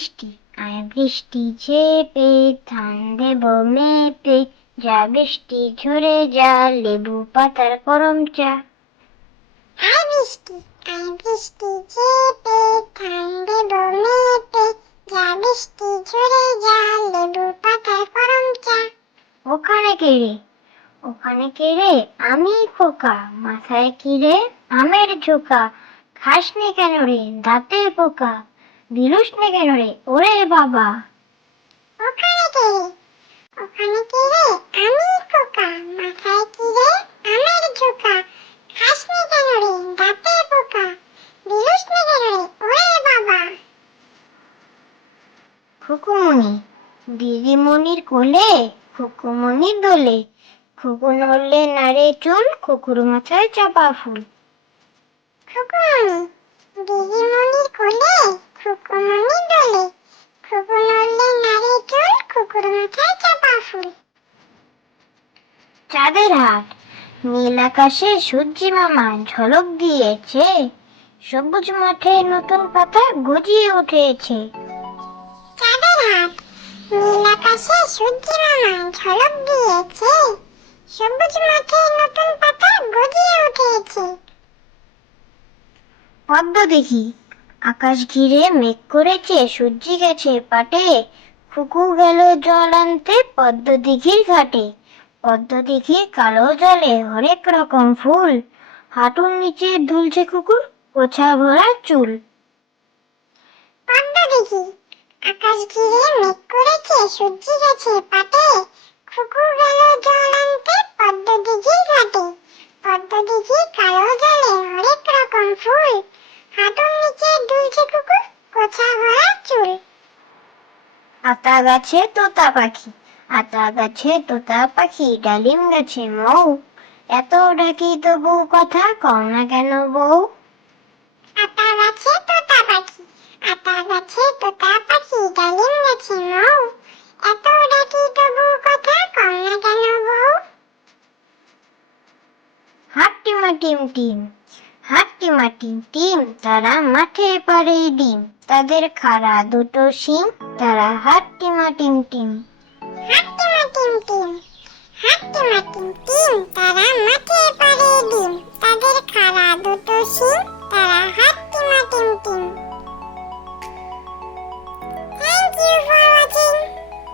বৃষ্টি, আয় বৃষ্টি ঝেপে, ধান দেব মেপে, যা বৃষ্টি ঝরে যা, লেবু পাতার গরম চা। আয় বৃষ্টি ঝেপে, ধান দেব মেপে, যা বৃষ্টি ঝরে যা, লেবু পাতার গরম চা। ওখানে কে রে, ওখানে কে রে, আমি খোকা, মাথায় কি রে, আমের ঝোকা, খাস নে কেন রে, দাঁতে পোকা, দিলুস নে কেন রে, ওরে বাবা। ওখানে কে রে, ওখানে কে রে, আমি খোকা, মাথায় কি রে, আমের ঝোকা, খাস নে কেন রে, দাঁতে পোকা, দিলুস নে কেন রে, ওরে বাবা। খুকুমনি, দিদিমণির কোলে, খুকুমনি দোলে, খুকু নড়লে নাড়ে চুল, খুকুর মাথায় চাপা ফুল। খুকুমনি, দিদিমণির কোলে, খুকুমনি দোলে, খুকু নড়লে নাড়ে চুল, খুকুর মাথায় চাপা ফুল। চাঁদের হাট, নীল আকাশে সূর্যি মামা ঝলক দিয়েছে, সবুজ মাঠে নতুন পাতা গজিয়ে উঠেছে। চাঁদের হাট, নীল আকাশে সূর্যি মামা ঝলক দিয়েছে, সবুজ মাঠে নতুন পাতা গজিয়ে উঠেছে। পদ্ম দেখি, আকাশ ঘিরে মেঘ করেছে, সূর্যি গেছে পাটে, খুকু গেল জল আনতে পদ্ম দিঘির ঘাটে। পদ্ম দিঘির কালো জলে হরেক রকম ফুল, হাঁটুর নিচে দুলছে কুকুর গোছা ভরা চুল। পদ্ম দেখি, আকাশ ঘিরে মেঘ করেছে, সূর্যি গেছে পাটে, খুকু গেল জল আনতে পদ্ম দিঘির ঘাটে। পদ্ম দিঘির কালো জলে হরেক রকম ফুল, হাঁটুর নিচে দুলছে কুকুর গোছা ভরা চুল। আতা গাছে তোতা পাখি, আতা গাছে তোতা পাখি, ডালিম গাছে মৌ, এত ডাকি তবু কথা কও না কেন বউ। আতা গাছে তোতা পাখি, আতা গাছে তোতা পাখি, ডালিম গাছে মৌ, এত ডাকি তবু কথা কও না কেন বউ। হাট্টিমা টিম টিম, হাট্টিমা টিম টিম, তারা মাঠে পাড়ে ডিম, তাদের খাড়া দুটো শিং, তারা হাট্টিমা টিম টিম।